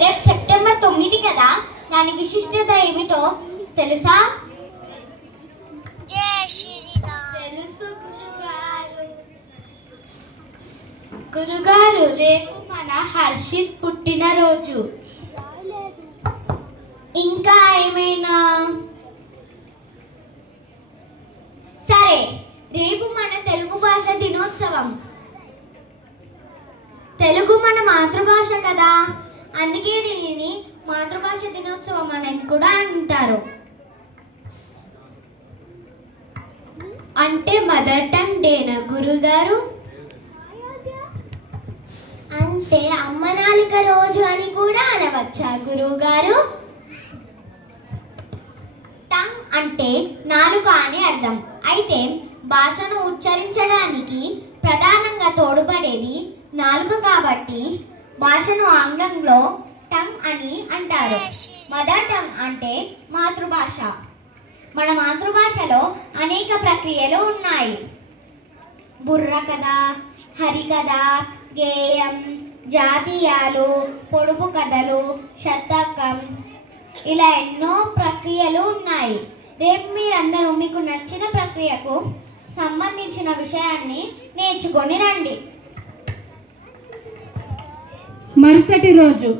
రేపు సెప్టెంబర్ 9 కదా, దాని విశిష్టత ఏమిటో తెలుసా? తెలుసు గురుగారు, రేపు మన హర్షిత్ పుట్టినరోజు. ఇంకా ఏమైనా? సరే, రేపు మన తెలుగు భాష దినోత్సవం. తెలుగు మన మాతృభాష కదా, అందుకే దీనిని మాతృభాష దినోత్సవం అనేది కూడా అంటారు. అంటే మదర్ టంగ్ డేనా గురుగారు? అంటే అమ్మ నాలుక రోజు అని కూడా అనవచ్చా గురువుగారు? టంగ్ అంటే నాలుక అని అర్థం. అయితే భాషను ఉచ్చరించడానికి ప్రధానంగా తోడ్పడేది నాలుక కాబట్టి భాషను ఆంగ్లంలో టంగ్ అని అంటారు. మదర్ టంగ్ అంటే మాతృభాష. మన మాతృభాషలో అనేక ప్రక్రియలు ఉన్నాయి. బుర్రకథ, హరికథ, గేయం, జాతీయాలు, పొడుపు కథలు, శతకం, ఇలా ఎన్నో ప్రక్రియలు ఉన్నాయి. రేపు మీరందరూ మీకు నచ్చిన ప్రక్రియకు సంబంధించిన విషయాన్ని నేర్చుకొని రండి. మరుసటి రోజు